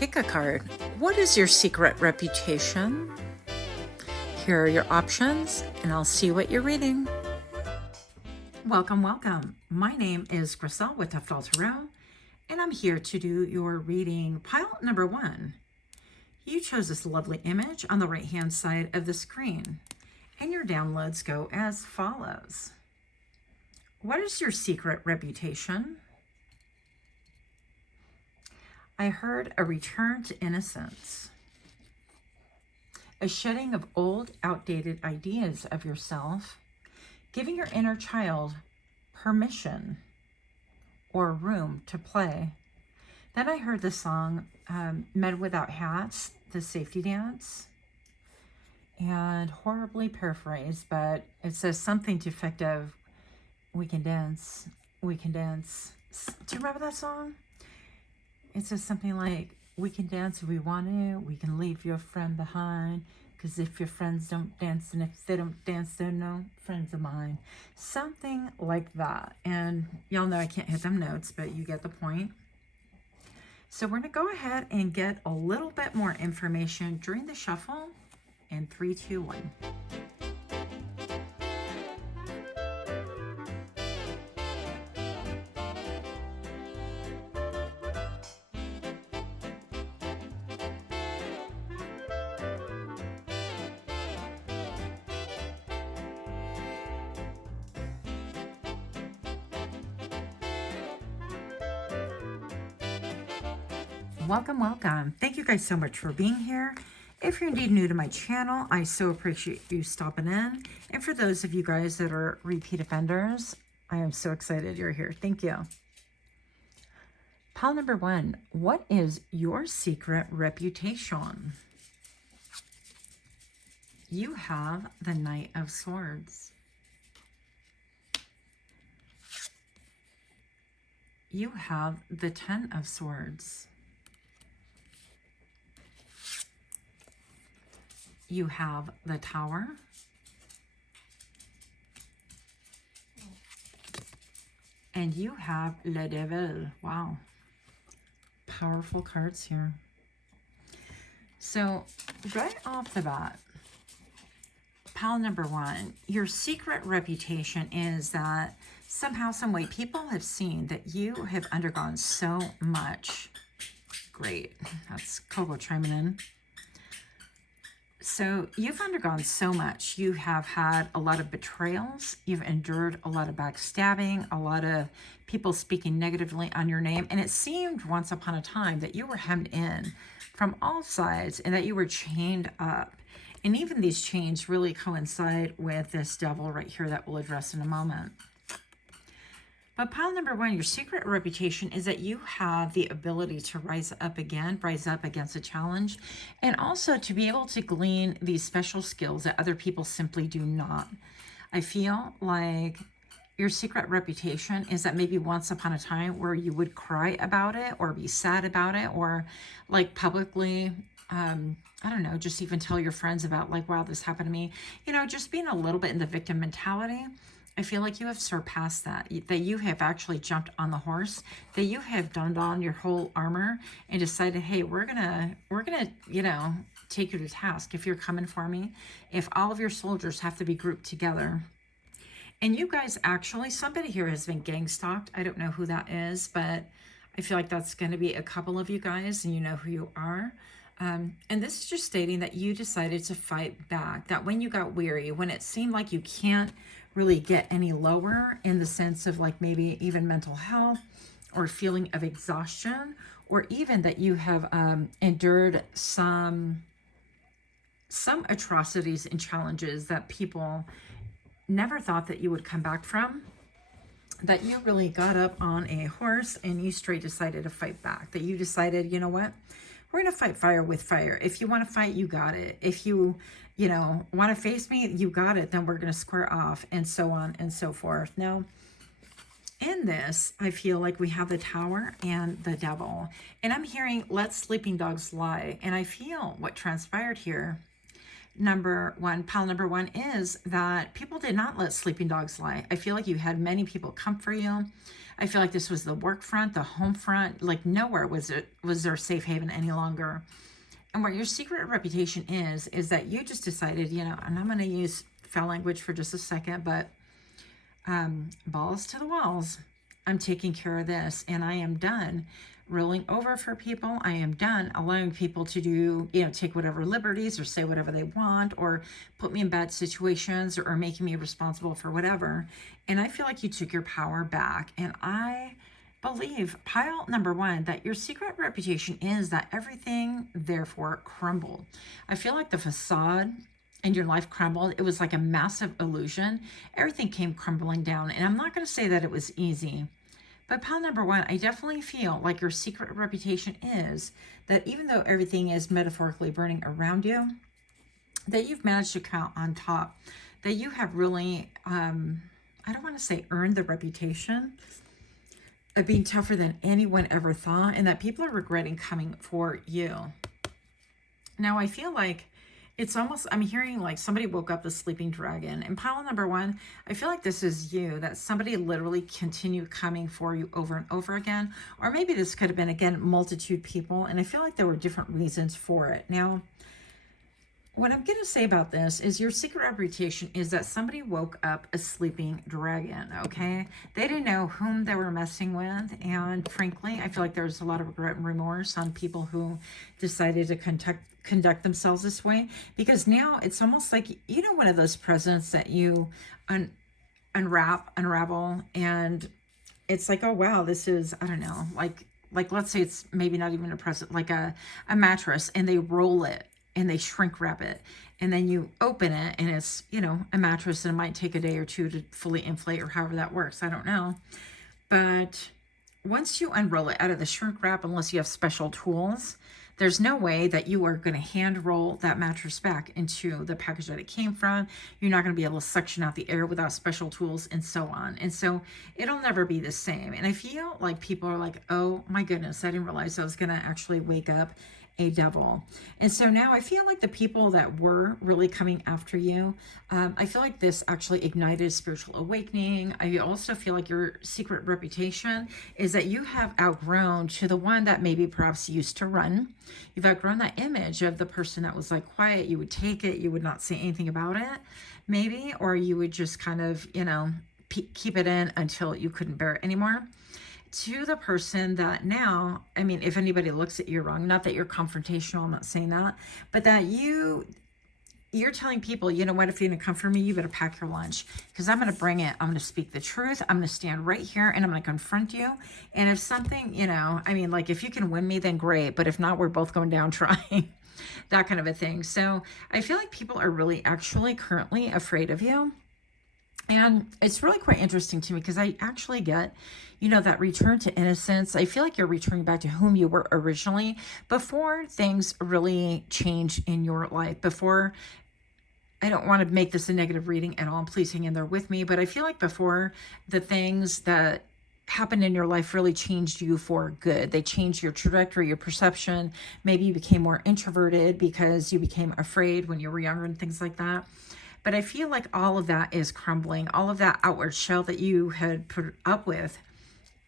Pickacard. What is your secret reputation? Here are your options, and I'll see what you're reading. Welcome, welcome. My name is Griselle with Toughdolltarot, and I'm here to do your reading pile number 1. You chose this lovely image on the right-hand side of the screen, and your downloads go as follows. What is your secret reputation? I heard a return to innocence, a shedding of old, outdated ideas of yourself, giving your inner child permission or room to play. Then I heard the song Men Without Hats, the safety dance, and horribly paraphrased, but it says something to the effect of, we can dance, we can dance. Do you remember that song? It says something like, we can dance if we want to, we can leave your friend behind, because if your friends don't dance, and if they don't dance, they're no friends of mine. Something like that. And y'all know I can't hit them notes, but you get the point. So we're going to go ahead and get a little bit more information during the shuffle in 3, 2, 1. Welcome, welcome. Thank you guys so much for being here. If you're indeed new to my channel, I so appreciate you stopping in. And for those of you guys that are repeat offenders, I am so excited you're here. Thank you. Pile number 1, what is your secret reputation? You have the Knight of Swords. You have the Ten of Swords. You have the Tower. And you have Le Devil. Wow. Powerful cards here. So right off the bat, pile number 1, your secret reputation is that somehow, some way, people have seen that you have undergone so much. Great. That's Coco chiming in. So you've undergone so much. You have had a lot of betrayals. You've endured a lot of backstabbing, a lot of people speaking negatively on your name. And it seemed once upon a time that you were hemmed in from all sides and that you were chained up. And even these chains really coincide with this devil right here that we'll address in a moment. But pile number 1, your secret reputation is that you have the ability to rise up again, rise up against a challenge, and also to be able to glean these special skills that other people simply do not. I feel like your secret reputation is that maybe once upon a time where you would cry about it or be sad about it, or like publicly, I don't know, just even tell your friends about like, wow, this happened to me. You know, just being a little bit in the victim mentality. I feel like you have surpassed that you have actually jumped on the horse, that you have donned on your whole armor and decided, hey, we're gonna, you know, take you to task if you're coming for me, if all of your soldiers have to be grouped together. And you guys actually, somebody here has been gang stalked. I don't know who that is, but I feel like that's going to be a couple of you guys, and you know who you are. And this is just stating that you decided to fight back, that when you got weary, when it seemed like you can't really get any lower in the sense of like maybe even mental health or feeling of exhaustion, or even that you have endured some atrocities and challenges that people never thought that you would come back from, that you really got up on a horse and you straight decided to fight back, that you decided, you know what, we're going to fight fire with fire. If you want to fight, you got it. If you know, want to face me, you got it. Then we're going to square off, and so on and so forth. Now, in this, I feel like we have the Tower and the Devil. And I'm hearing, let sleeping dogs lie. And I feel what transpired here. pile number one is that people did not let sleeping dogs lie. I feel like you had many people come for you. I feel like this was the work front, the home front, like nowhere was there safe haven any longer. And what your secret reputation is that you just decided, you know, and I'm going to use foul language for just a second, but balls to the walls. I'm taking care of this, and I am done rolling over for people. I am done allowing people to do, you know, take whatever liberties or say whatever they want or put me in bad situations or making me responsible for whatever. And I feel like you took your power back. And I believe, pile number one, that your secret reputation is that everything therefore crumbled. I feel like the facade in your life crumbled. It was like a massive illusion. Everything came crumbling down. And I'm not going to say that it was easy. But pile number one, I definitely feel like your secret reputation is that even though everything is metaphorically burning around you, that you've managed to come on top, that you have really, I don't want to say earned the reputation of being tougher than anyone ever thought, and that people are regretting coming for you. Now, I feel like it's almost, I'm hearing like somebody woke up the sleeping dragon. And pile number one, I feel like this is you, that somebody literally continued coming for you over and over again. Or maybe this could have been, again, multitude people. And I feel like there were different reasons for it. Now, what I'm going to say about this is your secret reputation is that somebody woke up a sleeping dragon, okay? They didn't know whom they were messing with. And frankly, I feel like there's a lot of regret and remorse on people who decided to conduct themselves this way, because now it's almost like, you know, one of those presents that you unravel, and it's like, oh wow, this is, I don't know, like let's say it's maybe not even a present, like a mattress, and they roll it and they shrink wrap it, and then you open it and it's, you know, a mattress, and it might take a day or two to fully inflate, or however that works, I don't know. But once you unroll it out of the shrink wrap, unless you have special tools, there's no way that you are going to hand roll that mattress back into the package that it came from. You're not going to be able to suction out the air without special tools, and so on. And so it'll never be the same. And I feel like people are like, oh my goodness, I didn't realize I was going to actually wake up a devil. And so now I feel like the people that were really coming after you, I feel like this actually ignited spiritual awakening. I also feel like your secret reputation is that you have outgrown to the one that maybe perhaps used to run. You've outgrown that image of the person that was like quiet. You would take it, you would not say anything about it, maybe, or you would just kind of, you know, keep it in until you couldn't bear it anymore. To the person that now, I mean, if anybody looks at you wrong, not that you're confrontational, I'm not saying that, but that you're telling people, you know what, if you're going to come for me, you better pack your lunch, because I'm going to bring it. I'm going to speak the truth. I'm going to stand right here and I'm going to confront you. And if something, you know, I mean, like if you can win me, then great. But if not, we're both going down trying. That kind of a thing. So I feel like people are really actually currently afraid of you. And it's really quite interesting to me, because I actually get, you know, that return to innocence. I feel like you're returning back to whom you were originally before things really change in your life. Before, I don't want to make this a negative reading at all. Please hang in there with me. But I feel like before the things that happened in your life really changed you for good. They changed your trajectory, your perception. Maybe you became more introverted because you became afraid when you were younger and things like that. But I feel like all of that is crumbling. All of that outward shell that you had put up with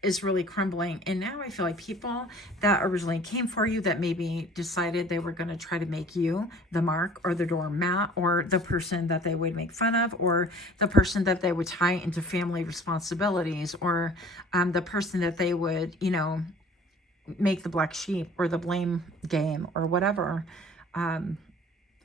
is really crumbling. And now I feel like people that originally came for you, that maybe decided they were going to try to make you the mark or the doormat or the person that they would make fun of, or the person that they would tie into family responsibilities, or the person that they would, you know, make the black sheep or the blame game or whatever.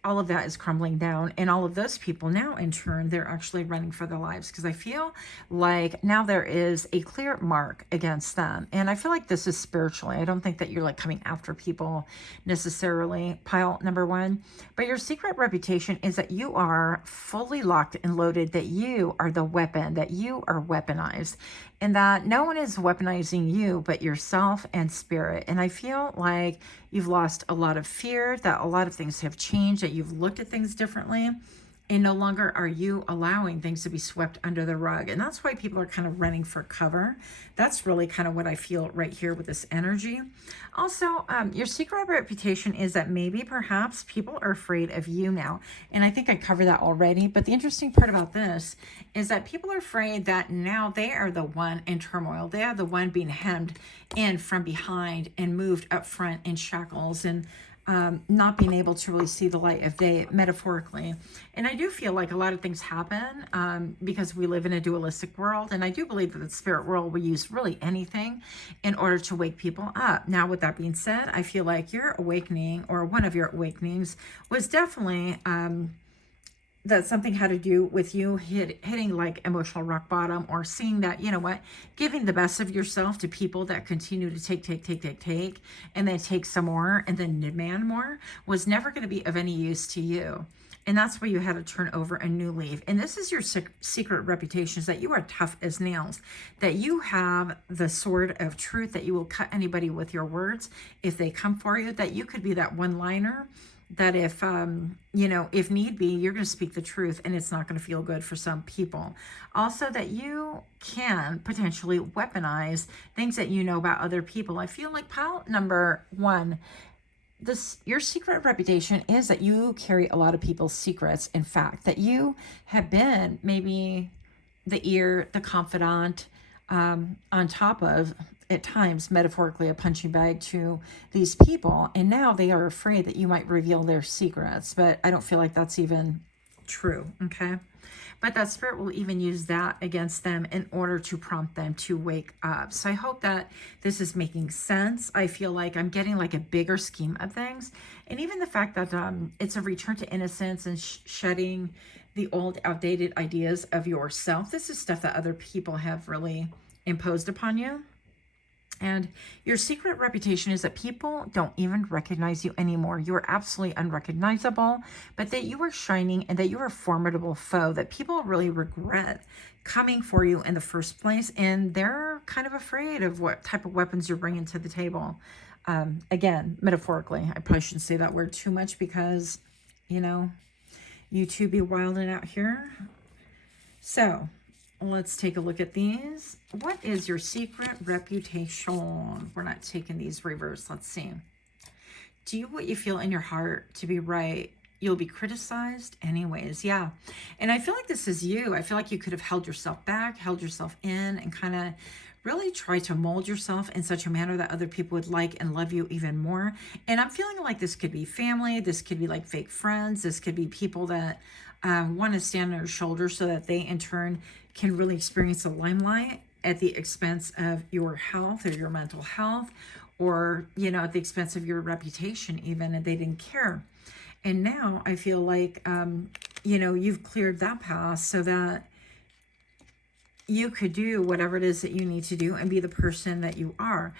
All of that is crumbling down, and all of those people now in turn, they're actually running for their lives, because I feel like now there is a clear mark against them. And I feel like this is spiritually. I don't think that you're like coming after people necessarily, pile number one, but your secret reputation is that you are fully locked and loaded, that you are the weapon, that you are weaponized, and that no one is weaponizing you but yourself and spirit. And I feel like you've lost a lot of fear, that a lot of things have changed, that you've looked at things differently. And no longer are you allowing things to be swept under the rug. And that's why people are kind of running for cover. That's really kind of what I feel right here with this energy. Also, your secret reputation is that maybe perhaps people are afraid of you now. And I think I covered that already. But the interesting part about this is that people are afraid that now they are the one in turmoil. They are the one being hemmed in from behind and moved up front in shackles and not being able to really see the light of day, metaphorically. And I do feel like a lot of things happen because we live in a dualistic world. And I do believe that the spirit world will use really anything in order to wake people up. Now, with that being said, I feel like your awakening, or one of your awakenings, was definitely that something had to do with you hitting like emotional rock bottom, or seeing that, you know what, giving the best of yourself to people that continue to take, and then take some more and then demand more was never going to be of any use to you. And that's why you had to turn over a new leaf. And this is your secret reputation, is that you are tough as nails, that you have the sword of truth, that you will cut anybody with your words if they come for you, that you could be that one-liner that if, you know, if need be, you're going to speak the truth and it's not going to feel good for some people. Also, that you can potentially weaponize things that you know about other people. I feel like pile number one, your secret reputation is that you carry a lot of people's secrets. In fact, that you have been maybe the ear, the confidant, on top of, at times, metaphorically, a punching bag to these people. And now they are afraid that you might reveal their secrets. But I don't feel like that's even true, okay? But that spirit will even use that against them in order to prompt them to wake up. So I hope that this is making sense. I feel like I'm getting like a bigger scheme of things. And even the fact that it's a return to innocence and shedding the old outdated ideas of yourself. This is stuff that other people have really imposed upon you. And your secret reputation is that people don't even recognize you anymore. You are absolutely unrecognizable, but that you are shining and that you are a formidable foe, that people really regret coming for you in the first place. And they're kind of afraid of what type of weapons you're bringing to the table. Again, metaphorically, I probably shouldn't say that word too much because, you know, you two be wilding out here. So let's take a look at these. What is your secret reputation? We're not taking these reverse. Let's see. Do what you feel in your heart to be right. You'll be criticized anyways. Yeah. And I feel like this is you. I feel like you could have held yourself back, held yourself in, and kind of really try to mold yourself in such a manner that other people would like and love you even more. And I'm feeling like this could be family. This could be like fake friends. This could be people that want to stand on your shoulders so that they in turn can really experience the limelight at the expense of your health or your mental health, or, you know, at the expense of your reputation even, and they didn't care. And now I feel like, you know, you've cleared that path so that you could do whatever it is that you need to do and be the person that you are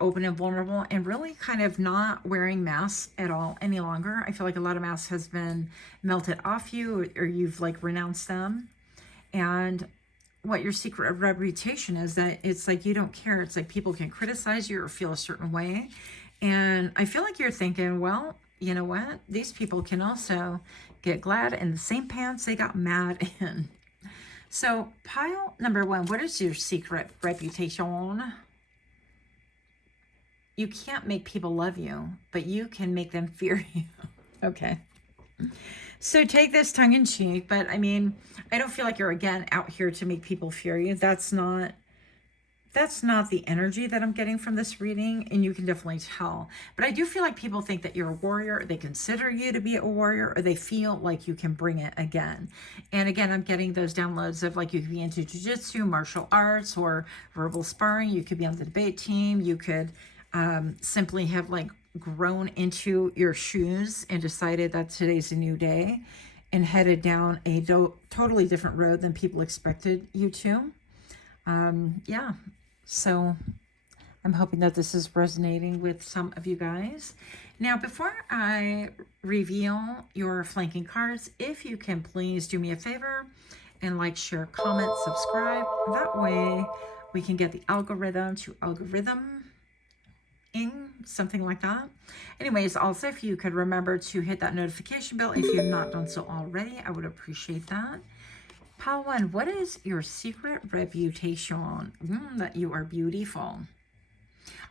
open and vulnerable and really kind of not wearing masks at all any longer. I feel like a lot of masks has been melted off you, or you've like renounced them. And what your secret reputation is, that it's like you don't care. It's like people can criticize you or feel a certain way. And I feel like you're thinking, well, you know what? These people can also get glad in the same pants they got mad in. So pile number one, what is your secret reputation? You can't make people love you, but you can make them fear you. Okay. So take this tongue in cheek, but I mean, I don't feel like you're again out here to make people fear you. That's not the energy that I'm getting from this reading, and you can definitely tell. But I do feel like people think that you're a warrior, or they consider you to be a warrior, or they feel like you can bring it again. And again, I'm getting those downloads of like you could be into jiu-jitsu, martial arts, or verbal sparring. You could be on the debate team. You could simply have like grown into your shoes and decided that today's a new day and headed down a totally different road than people expected you to. Yeah. So I'm hoping that this is resonating with some of you guys. Now, before I reveal your flanking cards, if you can please do me a favor and like, share, comment, subscribe. That way we can get the algorithm to algorithm. working, something like that. Anyways, also if you could remember to hit that notification bell if you have not done so already, I would appreciate that. Pile 1, what is your secret reputation? That you are beautiful.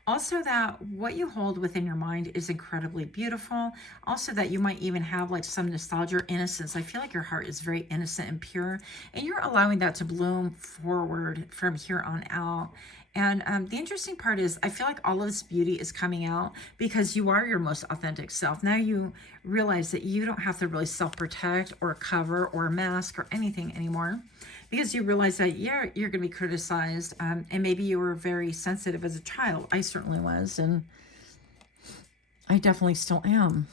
Also that what you hold within your mind is incredibly beautiful. Also that you might even have like some nostalgia or innocence. I feel like your heart is very innocent and pure, and you're allowing that to bloom forward from here on out. And the interesting part is I feel like all of this beauty is coming out because you are your most authentic self. Now you realize that you don't have to really self-protect or cover or mask or anything anymore, because you realize that you're going to be criticized, and maybe you were very sensitive as a child. I certainly was, and I definitely still am.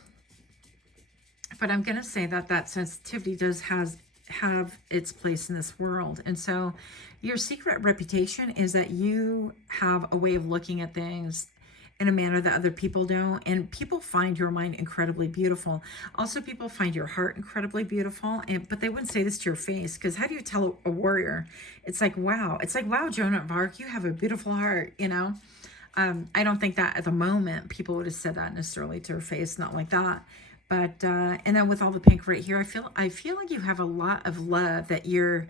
But I'm going to say that that sensitivity does have its place in this world. And so your secret reputation is that you have a way of looking at things in a manner that other people don't, and people find your mind incredibly beautiful. Also, people find your heart incredibly beautiful, but they wouldn't say this to your face, because how do you tell a warrior? It's like, wow, Joan of Arc, you have a beautiful heart, you know? I don't think that at the moment people would have said that necessarily to her face, not like that. But and then with all the pink right here, I feel like you have a lot of love that you're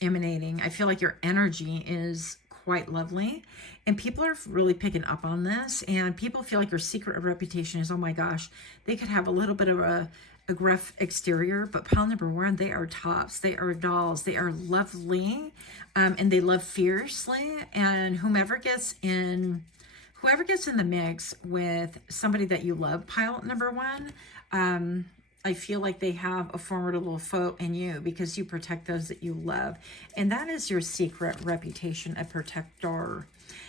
emanating. I feel like your energy is quite lovely, and people are really picking up on this, and people feel like your secret reputation is, oh my gosh, they could have a little bit of a gruff exterior, but pile number 1, they are tops, they are dolls, they are lovely, and they love fiercely. And whoever gets in the mix with somebody that you love, pile number 1, I feel like they have a formidable foe in you, because you protect those that you love. And that is your secret reputation, a protector.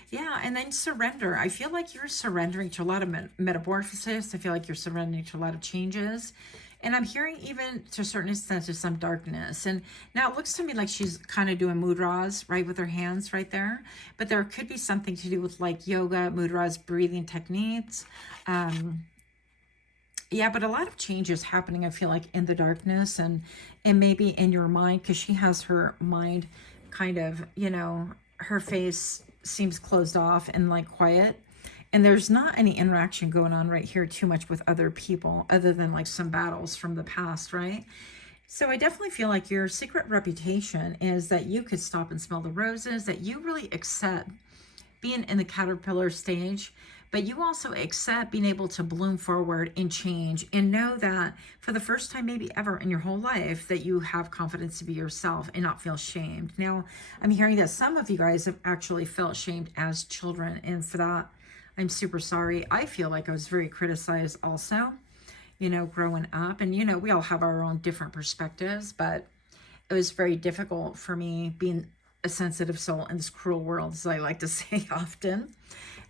Yeah, and then surrender. I feel like you're surrendering to a lot of metamorphosis. I feel like you're surrendering to a lot of changes. And I'm hearing even to a certain extent to some darkness. And now it looks to me like she's kind of doing mudras, right, with her hands right there. But there could be something to do with like yoga, mudras, breathing techniques. Yeah, but a lot of changes happening, I feel like, in the darkness, and maybe in your mind, because she has her mind kind of, you know, her face seems closed off and like quiet. And there's not any interaction going on right here too much with other people, other than like some battles from the past, right? So I definitely feel like your secret reputation is that you could stop and smell the roses, that you really accept being in the caterpillar stage, but you also accept being able to bloom forward and change, and know that for the first time maybe ever in your whole life that you have confidence to be yourself and not feel shamed. Now, I'm hearing that some of you guys have actually felt shamed as children, and for that, I'm super sorry. I feel like I was very criticized also, you know, growing up. And, you know, we all have our own different perspectives, but it was very difficult for me being a sensitive soul in this cruel world, as I like to say often.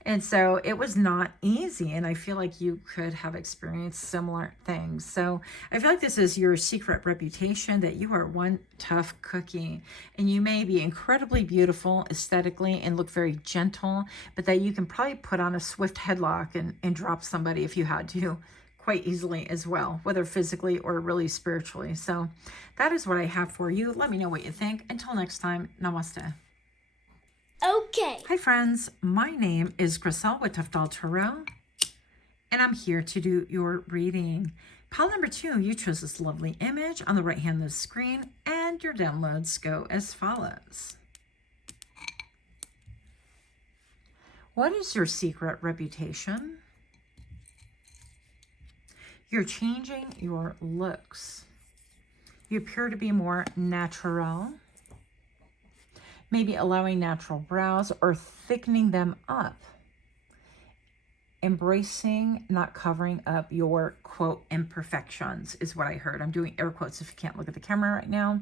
And so it was not easy, and I feel like you could have experienced similar things. So I feel like this is your secret reputation, that you are one tough cookie, and you may be incredibly beautiful aesthetically and look very gentle, but that you can probably put on a swift headlock and drop somebody if you had to, quite easily as well, whether physically or really spiritually. So that is what I have for you. Let me know what you think. Until next time, namaste. Okay. Hi friends, my name is Griselle with Toughdolltarot, and I'm here to do your reading. Pile number 2, you chose this lovely image on the right hand of the screen, and your downloads go as follows. What is your secret reputation? You're changing your looks. You appear to be more natural. Maybe allowing natural brows or thickening them up. Embracing, not covering up your, quote, imperfections is what I heard. I'm doing air quotes if you can't look at the camera right now.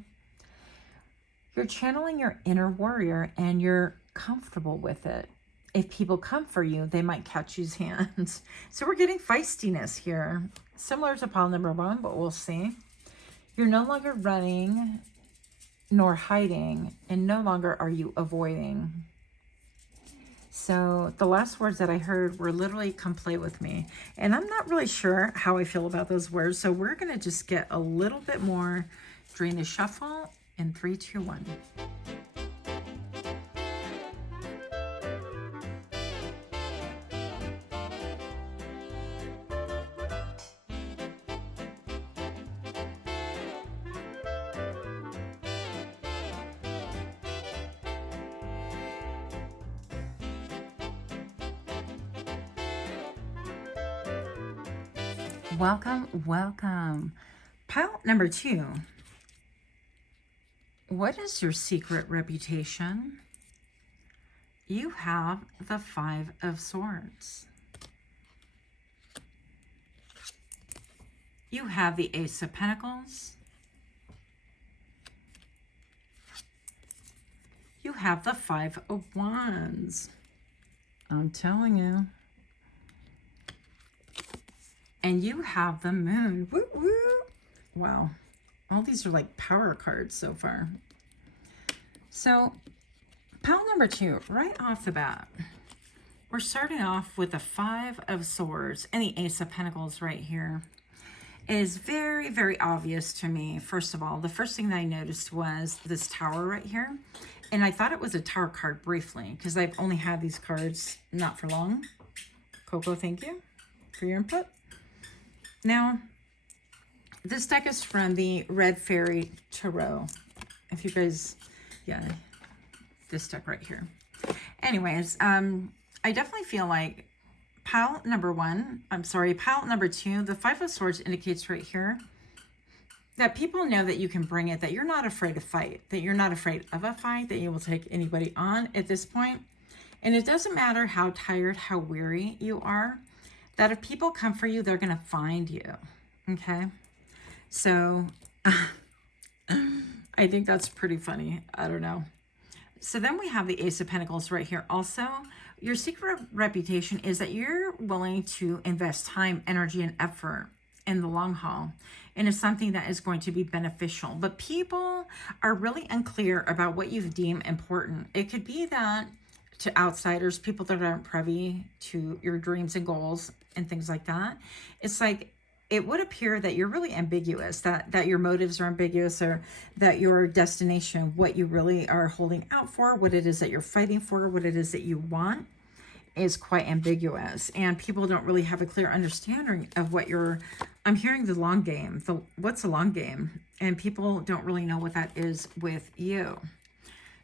You're channeling your inner warrior, and you're comfortable with it. If people come for you, they might catch you's hands. So we're getting feistiness here. Similar to pile number 1, but we'll see. You're no longer running nor hiding, and no longer are you avoiding. So the last words that I heard were literally come play with me. And I'm not really sure how I feel about those words. So we're going to just get a little bit more during the shuffle in 3, 2, 1. Welcome, welcome. Pile number 2. What is your secret reputation? You have the 5 of Swords. You have the Ace of Pentacles. You have the 5 of Wands. I'm telling you. And you have the Moon. Woo woo. Wow. All these are like power cards so far. So, pile number 2, right off the bat, we're starting off with the 5 of Swords and the Ace of Pentacles right here. It is very, very obvious to me, first of all. The first thing that I noticed was this tower right here. And I thought it was a tower card briefly, because I've only had these cards not for long. Coco, thank you for your input. Now, this deck is from the Red Fairy Tarot. If you guys, yeah, this deck right here. Anyways, I definitely feel like pile number 2, the 5 of Swords indicates right here that people know that you can bring it, that you're not afraid to fight, that you're not afraid of a fight, that you will take anybody on at this point. And it doesn't matter how tired, how weary you are, that if people come for you, they're going to find you. Okay? So, I think that's pretty funny. I don't know. So then we have the Ace of Pentacles right here also. Your secret reputation is that you're willing to invest time, energy, and effort in the long haul into something that is going to be beneficial. But people are really unclear about what you deem important. It could be that to outsiders, people that aren't privy to your dreams and goals and things like that, it's like it would appear that you're really ambiguous, that your motives are ambiguous, or that your destination, what you really are holding out for, what it is that you're fighting for, what it is that you want, is quite ambiguous. And people don't really have a clear understanding of what I'm hearing the long game. What's the long game? And people don't really know what that is with you.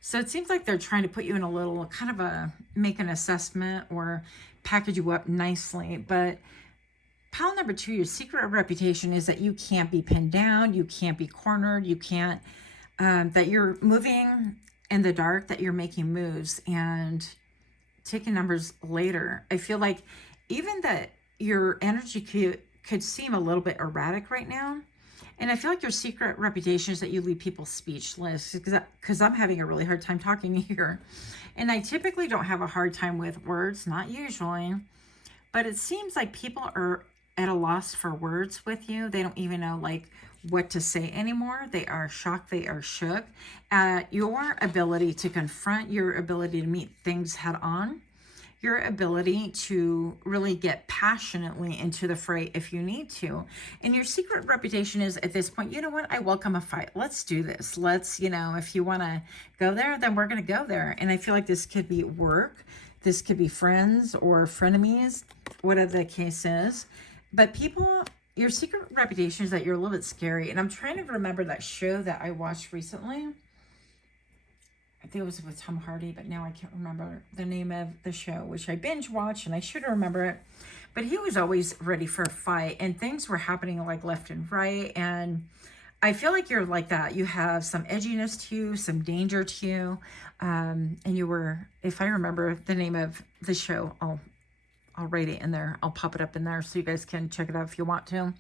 So it seems like they're trying to put you in a little kind of make an assessment or package you up nicely. But pile number 2, your secret reputation is that you can't be pinned down, you can't be cornered, you can't, that you're moving in the dark, that you're making moves and taking numbers later. I feel like even that your energy could seem a little bit erratic right now. And I feel like your secret reputation is that you leave people speechless, because I'm having a really hard time talking here. And I typically don't have a hard time with words, not usually. But it seems like people are at a loss for words with you. They don't even know like what to say anymore. They are shocked. They are shook at your ability to confront, your ability to meet things head on, your ability to really get passionately into the fray if you need to. And your secret reputation is at this point, you know what? I welcome a fight. Let's do this. Let's, if you want to go there, then we're going to go there. And I feel like this could be work. This could be friends or frenemies, whatever the case is. But people, your secret reputation is that you're a little bit scary. And I'm trying to remember that show that I watched recently. I think it was with Tom Hardy, but now I can't remember the name of the show, which I binge watched and I should remember it. But he was always ready for a fight and things were happening like left and right. And I feel like you're like that. You have some edginess to you, some danger to you. And you were, if I remember the name of the show, I'll write it in there. I'll pop it up in there so you guys can check it out if you want to.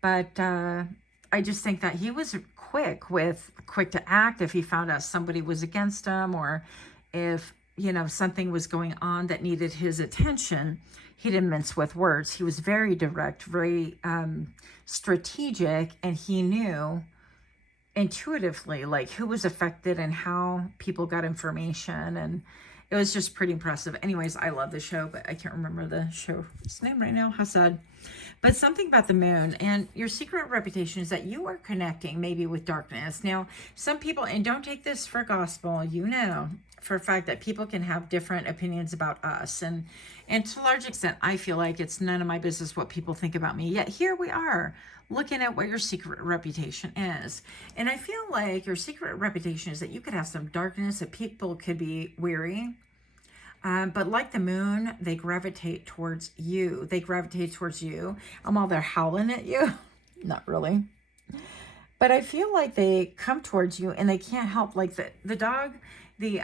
But I just think that he was quick to act if he found out somebody was against him, or if something was going on that needed his attention. He didn't mince with words. He was very direct, very strategic, and he knew intuitively like who was affected and how people got information, and it was just pretty impressive. Anyways, I love the show, but I can't remember the show's name right now. How sad. But something about the moon and your secret reputation is that you are connecting maybe with darkness. Now, some people, and don't take this for gospel, for a fact that people can have different opinions about us. And to a large extent, I feel like it's none of my business what people think about me. Yet here we are looking at what your secret reputation is. And I feel like your secret reputation is that you could have some darkness, that people could be weary. But like the moon, they gravitate towards you. They gravitate towards you. I'm all there howling at you. Not really. But I feel like they come towards you and they can't help. Like the dog, the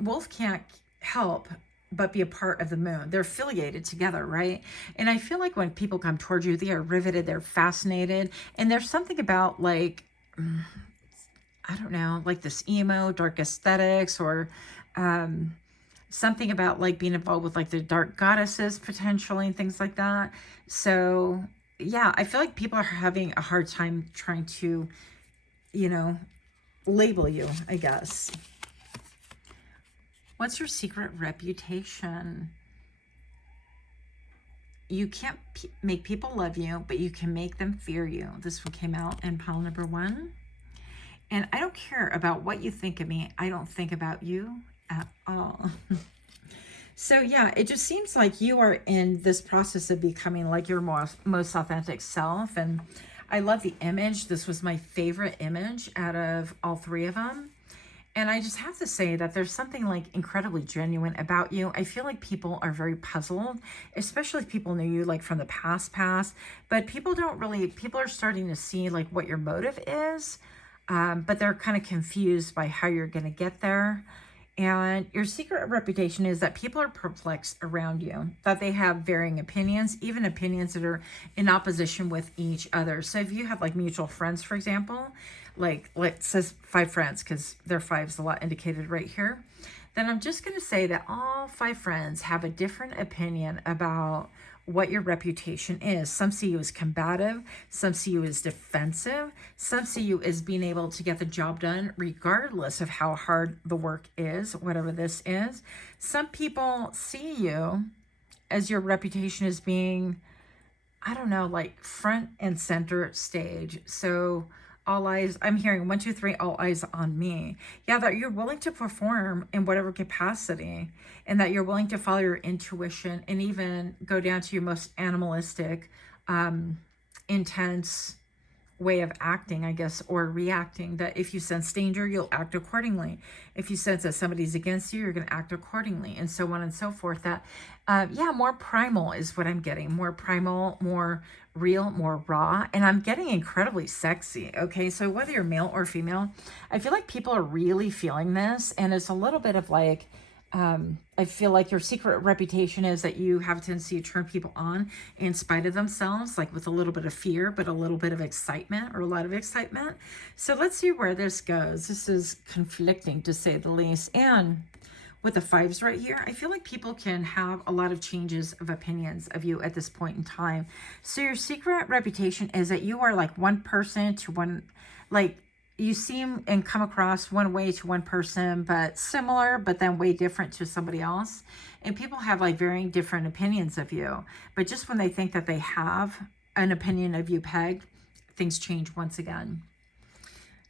wolf can't help but be a part of the moon. They're affiliated together, right? And I feel like when people come towards you, they are riveted, they're fascinated. And there's something about like, I don't know, like this emo, dark aesthetics, or something about like being involved with like the dark goddesses potentially and things like that. So yeah, I feel like people are having a hard time trying to, you know, label you, I guess. What's your secret reputation? You can't make people love you, but you can make them fear you. This one came out in pile number 1. And I don't care about what you think of me. I don't think about you at all. So yeah, it just seems like you are in this process of becoming like your most authentic self. And I love the image. This was my favorite image out of all 3 of them. And I just have to say that there's something like incredibly genuine about you. I feel like people are very puzzled, especially if people knew you like from the past, but people are starting to see like what your motive is. But they're kind of confused by how you're going to get there. And your secret reputation is that people are perplexed around you, that they have varying opinions, even opinions that are in opposition with each other. So if you have like mutual friends, for example, like it says 5 friends, because their 5 is a lot indicated right here, then I'm just going to say that all 5 friends have a different opinion about what your reputation is. Some see you as combative, some see you as defensive, some see you as being able to get the job done regardless of how hard the work is, whatever this is. Some people see you as your reputation as being, I don't know, like front and center stage. So all eyes, I'm hearing 1, 2, 3, all eyes on me. Yeah, that you're willing to perform in whatever capacity, and that you're willing to follow your intuition and even go down to your most animalistic, intense way of acting, I guess, or reacting. That if you sense danger, you'll act accordingly. If you sense that somebody's against you, you're going to act accordingly, and so on and so forth. That, yeah, more primal is what I'm getting. More primal, more real, more raw, and I'm getting incredibly sexy. Okay, so whether you're male or female, I feel like people are really feeling this, and it's a little bit of like, I feel like your secret reputation is that you have a tendency to turn people on in spite of themselves, like with a little bit of fear, but a little bit of excitement, or a lot of excitement. So let's see where this goes. This is conflicting, to say the least. And with the 5s right here, I feel like people can have a lot of changes of opinions of you at this point in time. So your secret reputation is that you are like one person to one, like you seem and come across one way to one person, but similar, but then way different to somebody else. And people have like varying different opinions of you. But just when they think that they have an opinion of you pegged, things change once again.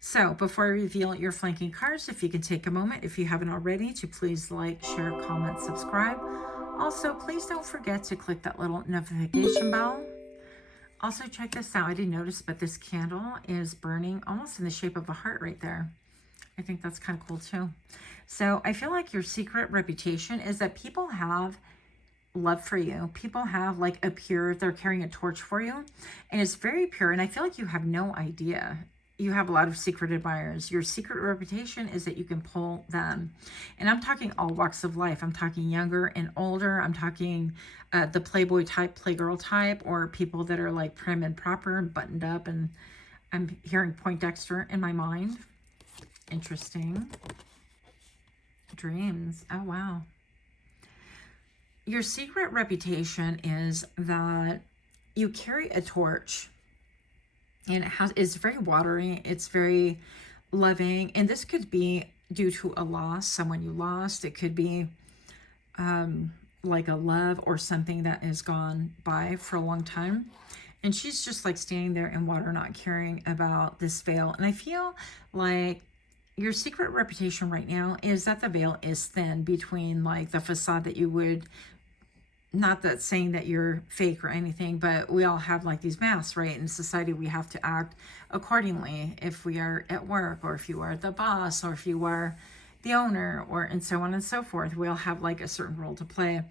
So before I reveal your flanking cards, if you can take a moment, if you haven't already, to please like, share, comment, subscribe. Also, please don't forget to click that little notification bell. Also, check this out. I didn't notice, but this candle is burning almost in the shape of a heart right there. I think that's kind of cool too. So I feel like your secret reputation is that people have love for you. People have like they're carrying a torch for you, and it's very pure. And I feel like you have no idea. You have a lot of secret admirers. Your secret reputation is that you can pull them. And I'm talking all walks of life. I'm talking younger and older. I'm talking the playboy type, playgirl type, or people that are like prim and proper and buttoned up. And I'm hearing Poindexter in my mind. Interesting. Dreams. Oh, wow. Your secret reputation is that you carry a torch. And it's very watery, it's very loving, and this could be due to a loss, someone you lost. It could be like a love or something that has gone by for a long time. And she's just like standing there in water, not caring about this veil. And I feel like your secret reputation right now is that the veil is thin between like the facade that you would, not that saying that you're fake or anything, but we all have like these masks, right? In society, we have to act accordingly if we are at work, or if you are the boss, or if you are, the owner, or and so on and so forth. We all have like a certain role to play.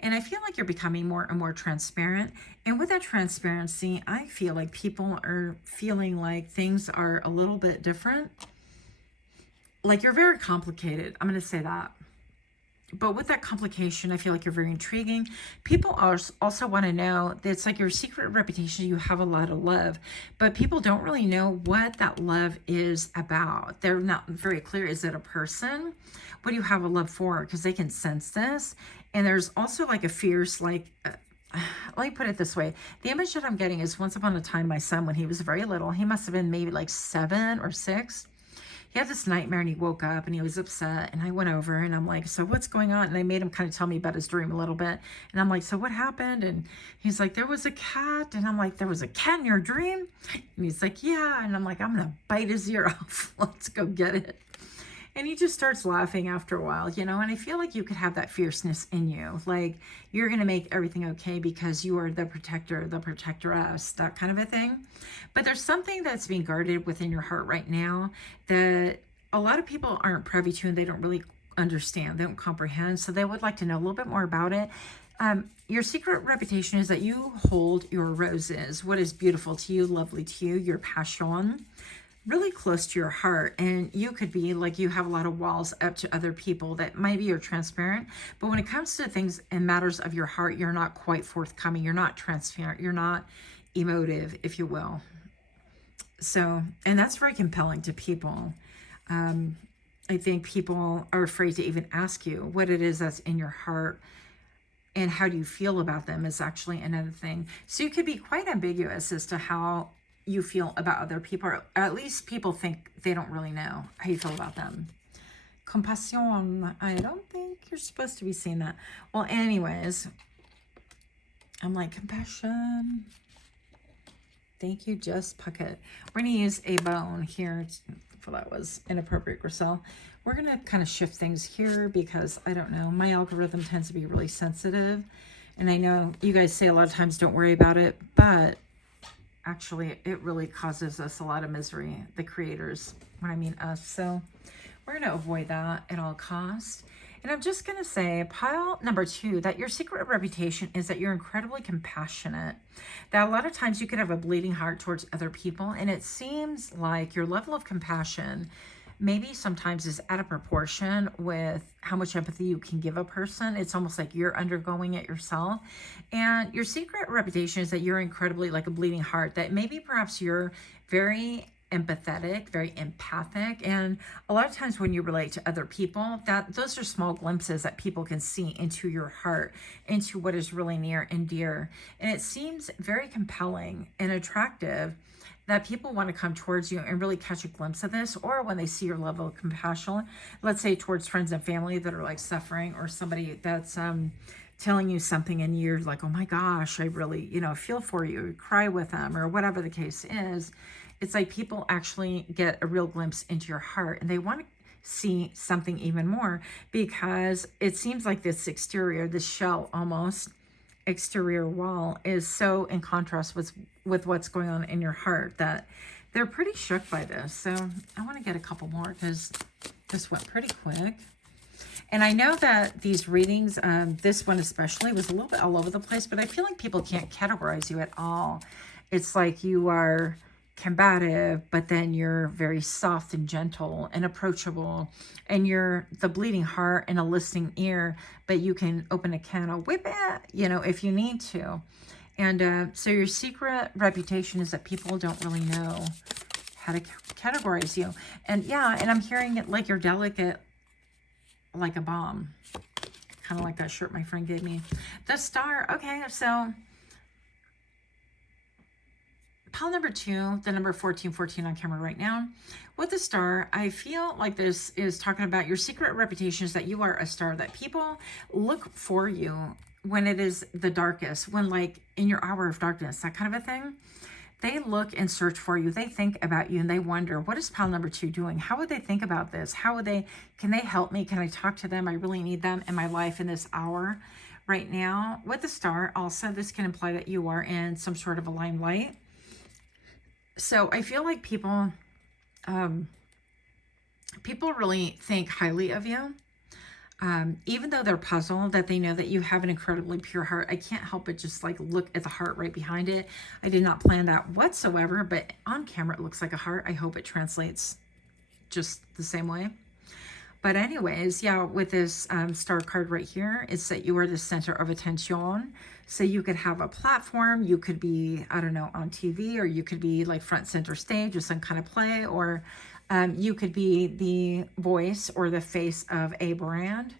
And I feel like you're becoming more and more transparent. And with that transparency, I feel like people are feeling like things are a little bit different. Like you're very complicated. I'm going to say that. But with that complication, I feel like you're very intriguing. People also want to know that it's like your secret reputation. You have a lot of love, but people don't really know what that love is about. They're not very clear. Is it a person? What do you have a love for? Because they can sense this. And there's also like a fierce, like, let me put it this way. The image that I'm getting is once upon a time, my son, when he was very little, he must have been maybe like 7 or 6. He had this nightmare and he woke up and he was upset, and I went over and I'm like, so what's going on? And I made him kind of tell me about his dream a little bit. And I'm like, so what happened? And he's like, there was a cat. And I'm like, there was a cat in your dream? And he's like, yeah. And I'm like, I'm going to bite his ear off. Let's go get it. And he just starts laughing after a while, you know, and I feel like you could have that fierceness in you. Like you're going to make everything okay because you are the protector, the protectoress, that kind of a thing. But there's something that's being guarded within your heart right now that a lot of people aren't privy to, and they don't really understand. They don't comprehend. So they would like to know a little bit more about it. Your secret reputation is that you hold your roses, what is beautiful to you, lovely to you, your passion, really close to your heart. And you could be like, you have a lot of walls up to other people that maybe you're transparent, but when it comes to things and matters of your heart, you're not quite forthcoming. You're not transparent. You're not emotive, if you will. So, and that's very compelling to people. I think people are afraid to even ask you what it is that's in your heart, and how do you feel about them is actually another thing. So you could be quite ambiguous as to how you feel about other people, or at least people think they don't really know how you feel about them. Compassion. I don't think you're supposed to be saying that. Well, anyways, I'm like, compassion. Thank you, Just Puckett. We're going to use a bone here. For that was inappropriate, Griselle. We're going to kind of shift things here because, I don't know, my algorithm tends to be really sensitive. And I know you guys say a lot of times don't worry about it, but actually, it really causes us a lot of misery, the creators, when I mean us. So we're going to avoid that at all costs. And I'm just going to say, pile number 2, that your secret reputation is that you're incredibly compassionate. That a lot of times you could have a bleeding heart towards other people. And it seems like your level of compassion maybe sometimes is out of proportion with how much empathy you can give a person. It's almost like you're undergoing it yourself. And your secret reputation is that you're incredibly like a bleeding heart, that maybe perhaps you're very empathetic, very empathic. And a lot of times when you relate to other people, that those are small glimpses that people can see into your heart, into what is really near and dear. And it seems very compelling and attractive that people want to come towards you and really catch a glimpse of this, or when they see your level of compassion, let's say towards friends and family that are like suffering, or somebody that's telling you something and you're like, oh my gosh, I really, you know, feel for you, cry with them, or whatever the case is. It's like people actually get a real glimpse into your heart, and they want to see something even more, because it seems like this exterior, this shell almost exterior wall, is so in contrast with what's going on in your heart that they're pretty shook by this. So I want to get a couple more because this went pretty quick. And I know that these readings, this one especially, was a little bit all over the place, but I feel like people can't categorize you at all. It's like you are combative, but then you're very soft and gentle and approachable, and you're the bleeding heart and a listening ear, but you can open a can of whip it, you know, if you need to. And so your secret reputation is that people don't really know how to categorize you. And yeah, and I'm hearing it like you're delicate, like a bomb, kind of like that shirt my friend gave me. The Star. Okay, so pile number 2, the number 1414 on camera right now. With the Star, I feel like this is talking about your secret reputation is that you are a star, that people look for you when it is the darkest, when like in your hour of darkness, that kind of a thing. They look and search for you. They think about you and they wonder, what is pile number 2 doing? How would they think about this? How would they, can they help me? Can I talk to them? I really need them in my life in this hour right now. With the Star, also, this can imply that you are in some sort of a limelight. So I feel like people People really think highly of you. Even though they're puzzled that they know that you have an incredibly pure heart, I can't help but just like look at the heart right behind it. I did not plan that whatsoever, but on camera it looks like a heart. I hope it translates just the same way. But anyways, yeah, with this star card right here, it's that you are the center of attention. So you could have a platform, you could be, I don't know, on TV, or you could be like front center stage or some kind of play, or you could be the voice or the face of a brand.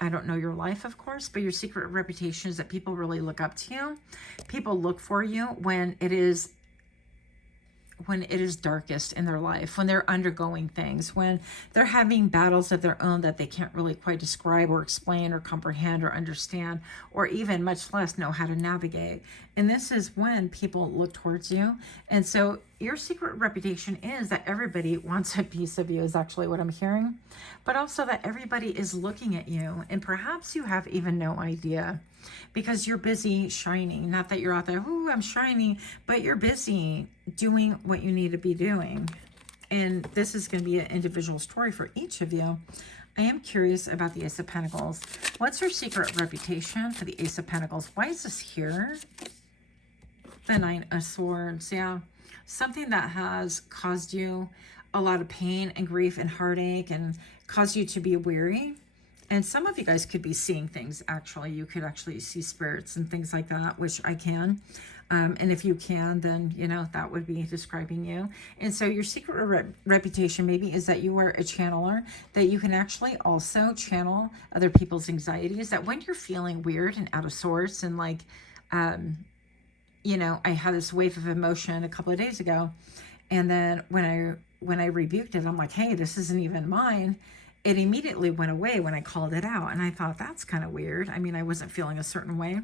I don't know your life, of course, but your secret reputation is that people really look up to you. People look for you when it is darkest in their life, when they're undergoing things, when they're having battles of their own that they can't really quite describe or explain or comprehend or understand, or even much less know how to navigate. And this is when people look towards you. And so your secret reputation is that everybody wants a piece of you, is actually what I'm hearing, but also that everybody is looking at you, and perhaps you have even no idea, because you're busy shining. Not that you're out there, ooh, I'm shining, but you're busy doing what you need to be doing. And this is going to be an individual story for each of you. I am curious about the Ace of Pentacles. What's your secret reputation for the Ace of Pentacles? Why is this here? The Nine of Swords, yeah. Something that has caused you a lot of pain and grief and heartache and caused you to be weary. And some of you guys could be seeing things, actually. You could actually see spirits and things like that, which I can. And if you can, then, you know, that would be describing you. And so your secret reputation maybe is that you are a channeler, that you can actually also channel other people's anxieties, that when you're feeling weird and out of sorts and like, you know, I had this wave of emotion a couple of days ago. And then when I rebuked it, I'm like, hey, this isn't even mine. It immediately went away when I called it out. And I thought, that's kind of weird. I mean, I wasn't feeling a certain way.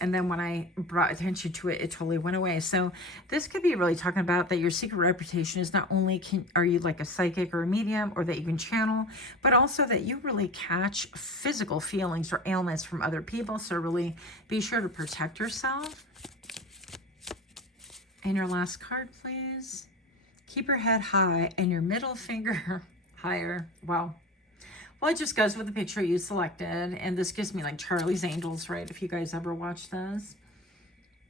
And then when I brought attention to it, it totally went away. So this could be really talking about that your secret reputation is not only are you like a psychic or a medium, or that you can channel, but also that you really catch physical feelings or ailments from other people. So really be sure to protect yourself. And your last card, please. Keep your head high and your middle finger higher. Wow. Well, it just goes with the picture you selected. And this gives me like Charlie's Angels, right? If you guys ever watch those.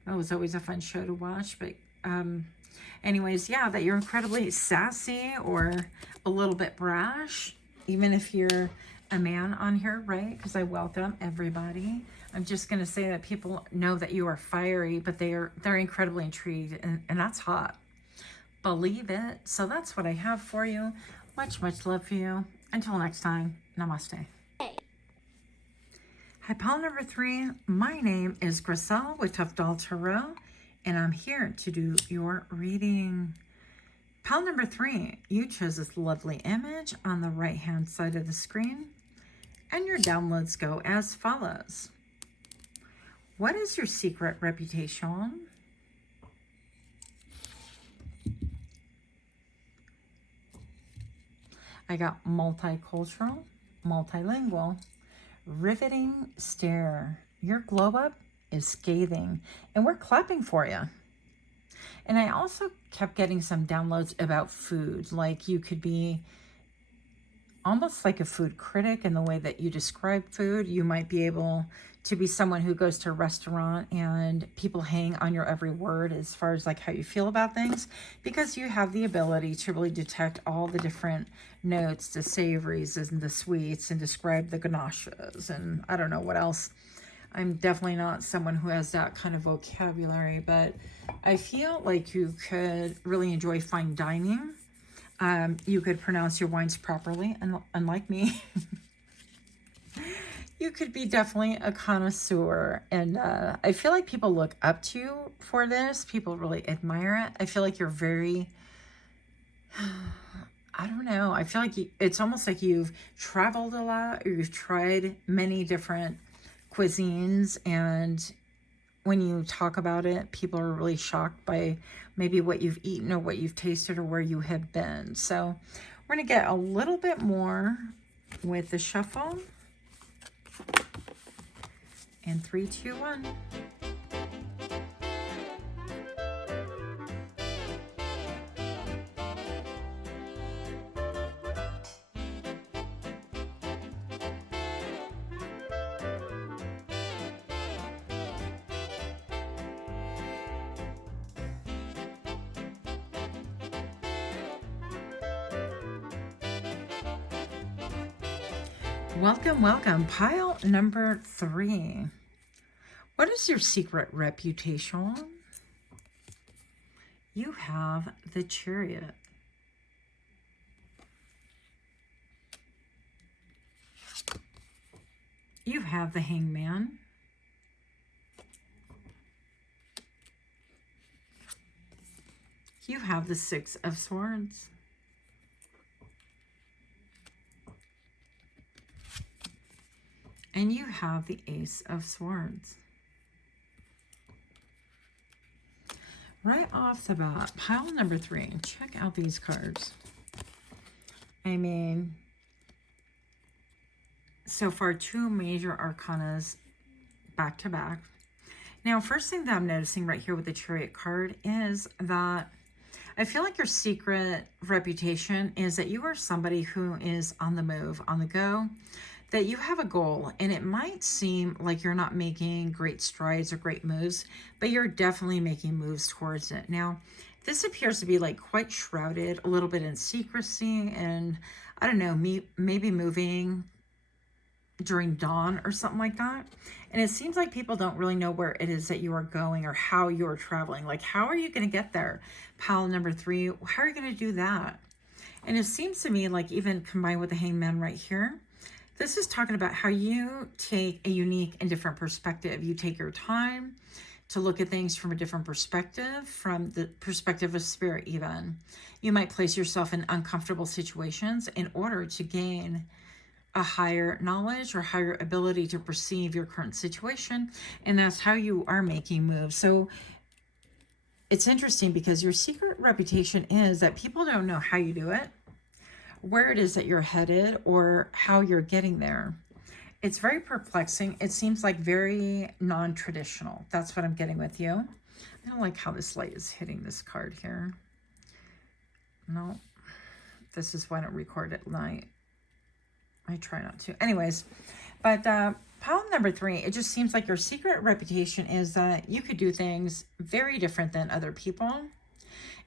That was always a fun show to watch. But anyways, yeah, that you're incredibly sassy or a little bit brash. Even if you're a man on here, right? Because I welcome everybody. I'm just going to say that people know that you are fiery, but they're incredibly intrigued. And that's hot. Believe it. So that's what I have for you. Much, much love for you. Until next time, namaste. Hi, pile number 3. My name is Griselle with Toughdolltarot, and I'm here to do your reading. Pile number 3, you chose this lovely image on the right-hand side of the screen, and your downloads go as follows. What is your secret reputation? I got multicultural, multilingual, riveting stare. Your glow up is scathing, and we're clapping for you. And I also kept getting some downloads about food, like you could be almost like a food critic in the way that you describe food. You might be able to be someone who goes to a restaurant and people hang on your every word as far as like how you feel about things, because you have the ability to really detect all the different notes, the savories and the sweets, and describe the ganaches and I don't know what else. I'm definitely not someone who has that kind of vocabulary, but I feel like you could really enjoy fine dining. You could pronounce your wines properly, and unlike me, you could be definitely a connoisseur. And I feel like people look up to you for this. People really admire it. I feel like you're very, I don't know. I feel like it's almost like you've traveled a lot, or you've tried many different cuisines, and when you talk about it, people are really shocked by maybe what you've eaten or what you've tasted or where you have been. So we're going to get a little bit more with the shuffle. And 3, 2, 1. Welcome, welcome. Pile number 3. What is your secret reputation? You have the Chariot. You have the Hangman. You have the Six of Swords. And you have the Ace of Swords. Right off the bat, pile number 3. Check out these cards. I mean, so far 2 major arcanas back to back. Now, first thing that I'm noticing right here with the Chariot card is that I feel like your secret reputation is that you are somebody who is on the move, on the go, that you have a goal, and it might seem like you're not making great strides or great moves, but you're definitely making moves towards it. Now, this appears to be like quite shrouded, a little bit in secrecy, and I don't know, maybe moving during dawn or something like that. And it seems like people don't really know where it is that you are going or how you're traveling. Like, how are you going to get there? Pile number 3, how are you going to do that? And it seems to me like, even combined with the Hangman right here, this is talking about how you take a unique and different perspective. You take your time to look at things from a different perspective, from the perspective of spirit even. You might place yourself in uncomfortable situations in order to gain a higher knowledge or higher ability to perceive your current situation. And that's how you are making moves. So it's interesting because your secret reputation is that people don't know how you do it, where it is that you're headed, or how you're getting there. It's very perplexing. It seems like very non-traditional. That's what I'm getting with you. I don't like how this light is hitting this card here. No, this is why I don't record at night. I try not to. Anyways, but pile number 3, it just seems like your secret reputation is that you could do things very different than other people.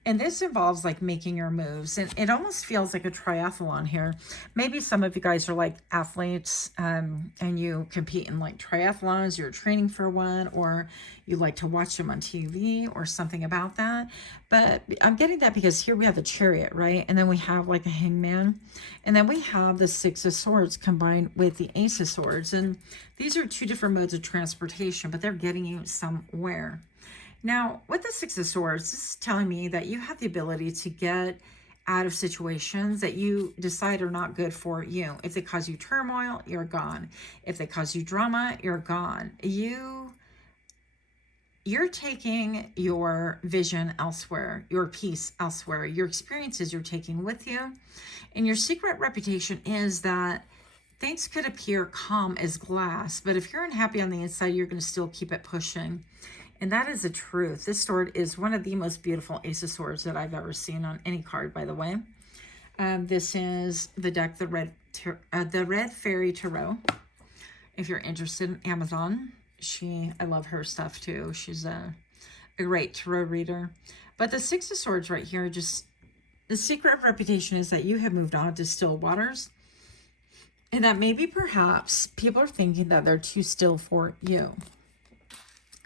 And this involves like making your moves, and it almost feels like a triathlon here. Maybe some of you guys are like athletes, and you compete in like triathlons, you're training for one, or you like to watch them on TV or something about that. But I'm getting that because here we have the Chariot, right? And then we have like a Hangman, and then we have the Six of Swords combined with the Ace of Swords. And these are 2 different modes of transportation, but they're getting you somewhere. Now, with the Six of Swords, this is telling me that you have the ability to get out of situations that you decide are not good for you. If they cause you turmoil, you're gone. If they cause you drama, you're gone. You're taking your vision elsewhere, your peace elsewhere, your experiences you're taking with you. And your secret reputation is that things could appear calm as glass, but if you're unhappy on the inside, you're going to still keep it pushing. And that is the truth. This sword is one of the most beautiful Ace of Swords that I've ever seen on any card, by the way. This is the deck, the Red Fairy Tarot. If you're interested in Amazon, I love her stuff too. She's a great tarot reader. But the Six of Swords right here, just the secret of reputation is that you have moved on to still waters. And that maybe perhaps people are thinking that they're too still for you.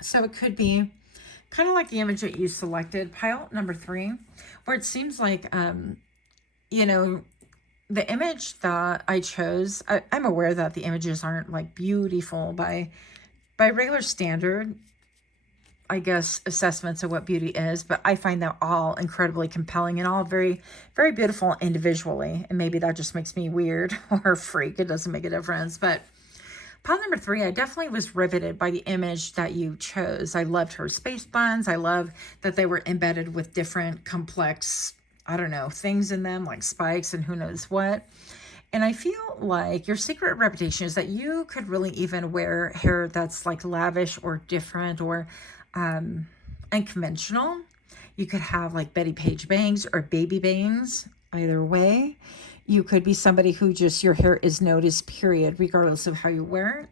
So it could be kind of like the image that you selected, pile number 3, where it seems like, you know, the image that I chose, I'm aware that the images aren't like beautiful by regular standard, I guess, assessments of what beauty is, but I find them all incredibly compelling and all very, very beautiful individually. And maybe that just makes me weird or a freak. It doesn't make a difference, but pile number 3, I definitely was riveted by the image that you chose. I loved her space buns. I love that they were embedded with different complex, I don't know, things in them like spikes and who knows what. And I feel like your secret reputation is that you could really even wear hair that's like lavish or different or unconventional. You could have like Betty Page bangs or baby bangs, either way. You could be somebody who just, your hair is noticed, period, regardless of how you wear it.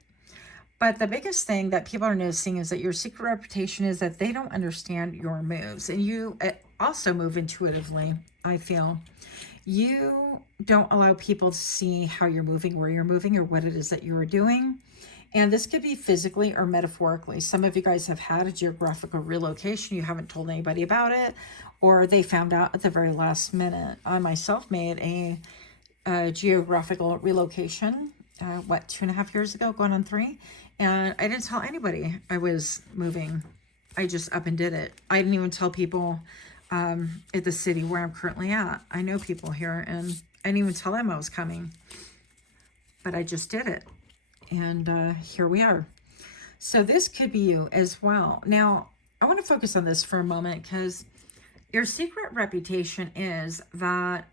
But the biggest thing that people are noticing is that your secret reputation is that they don't understand your moves. And you also move intuitively, I feel. You don't allow people to see how you're moving, where you're moving, or what it is that you are doing. And this could be physically or metaphorically. Some of you guys have had a geographical relocation. You haven't told anybody about it, or they found out at the very last minute. I myself made a geographical relocation, 2.5 years ago, going on 3. And I didn't tell anybody I was moving. I just up and did it. I didn't even tell people at the city where I'm currently at. I know people here, and I didn't even tell them I was coming. But I just did it. And here we are. So this could be you as well. Now, I want to focus on this for a moment because your secret reputation is that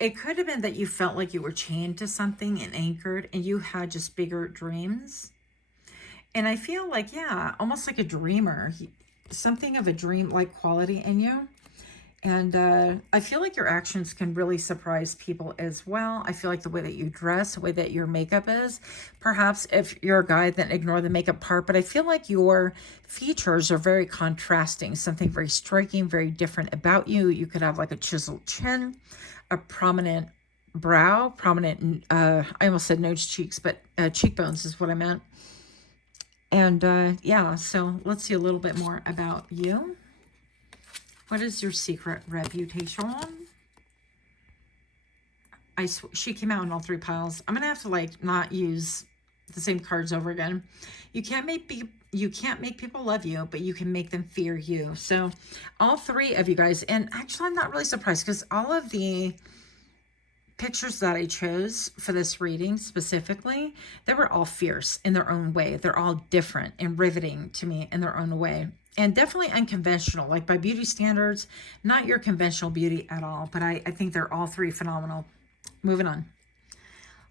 it could have been that you felt like you were chained to something and anchored, and you had just bigger dreams. And I feel like, yeah, almost like a dreamer, something of a dream-like quality in you. And I feel like your actions can really surprise people as well. I feel like the way that you dress, the way that your makeup is, perhaps if you're a guy, then ignore the makeup part. But I feel like your features are very contrasting, something very striking, very different about you. You could have like a chiseled chin, a prominent brow, prominent, I almost said nose cheeks, but cheekbones is what I meant. And yeah, so let's see a little bit more about you. What is your secret reputation? She came out in all 3 piles. I'm gonna have to like not use the same cards over again. You can't make people love you, but you can make them fear you. So all 3 of you guys, and actually I'm not really surprised because all of the pictures that I chose for this reading specifically, they were all fierce in their own way. They're all different and riveting to me in their own way. And definitely unconventional, like by beauty standards, not your conventional beauty at all. But I think they're all 3 phenomenal. Moving on.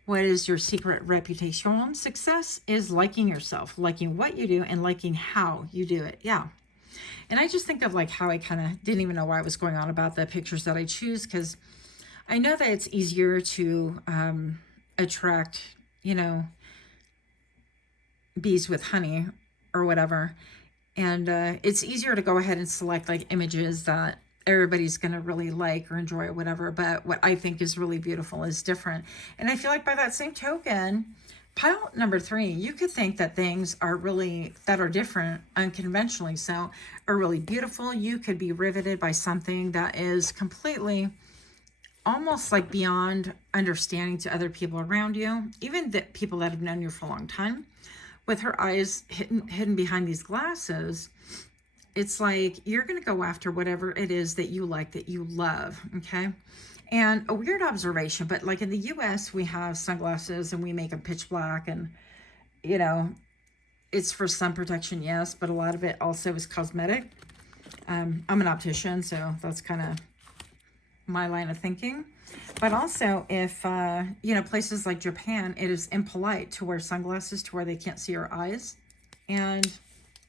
What is your secret reputation? Success is liking yourself, liking what you do, and liking how you do it. Yeah. And I just think of like how I kind of didn't even know why I was going on about the pictures that I choose, because I know that it's easier to attract, bees with honey or whatever. And it's easier to go ahead and select like images that everybody's going to really like or enjoy or whatever. But what I think is really beautiful is different. And I feel like by that same token, pile number 3, you could think that things are that are different unconventionally so are really beautiful. You could be riveted by something that is completely almost like beyond understanding to other people around you, even the people that have known you for a long time. With her eyes hidden behind these glasses, it's like you're going to go after whatever it is that you like, that you love, okay? And a weird observation, but like in the US, we have sunglasses and we make them pitch black, and, it's for sun protection, yes, but a lot of it also is cosmetic. I'm an optician, so that's kind of my line of thinking. But also, if places like Japan, it is impolite to wear sunglasses to where they can't see your eyes. And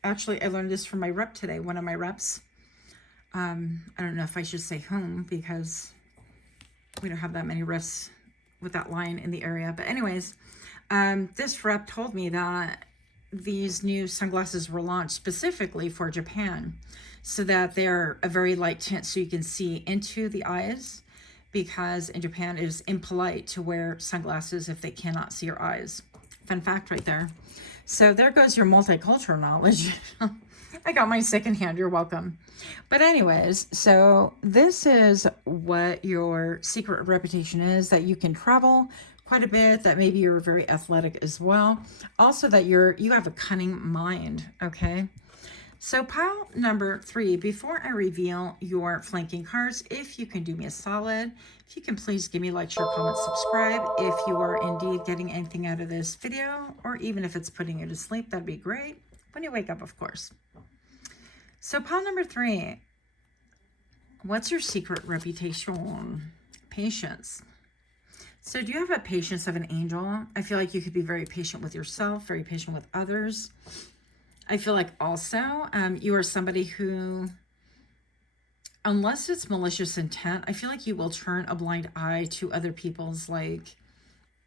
actually, I learned this from my rep today, one of my reps. I don't know if I should say whom, because we don't have that many reps with that line in the area. But anyways, this rep told me that these new sunglasses were launched specifically for Japan, so that they're a very light tint so you can see into the eyes, because in Japan it is impolite to wear sunglasses if they cannot see your eyes. Fun fact right there. So there goes your multicultural knowledge. I got mine secondhand, you're welcome. But anyways, so this is what your secret reputation is, that you can travel quite a bit, that maybe you're very athletic as well. Also that you have a cunning mind, okay? So pile number 3, before I reveal your flanking cards, if you can do me a solid, if you can please give me a like, share, comment, subscribe. If you are indeed getting anything out of this video, or even if it's putting you to sleep, that'd be great. When you wake up, of course. So pile number 3, what's your secret reputation? Patience. So do you have a patience of an angel? I feel like you could be very patient with yourself, very patient with others. I feel like also you are somebody who, unless it's malicious intent, I feel like you will turn a blind eye to other people's like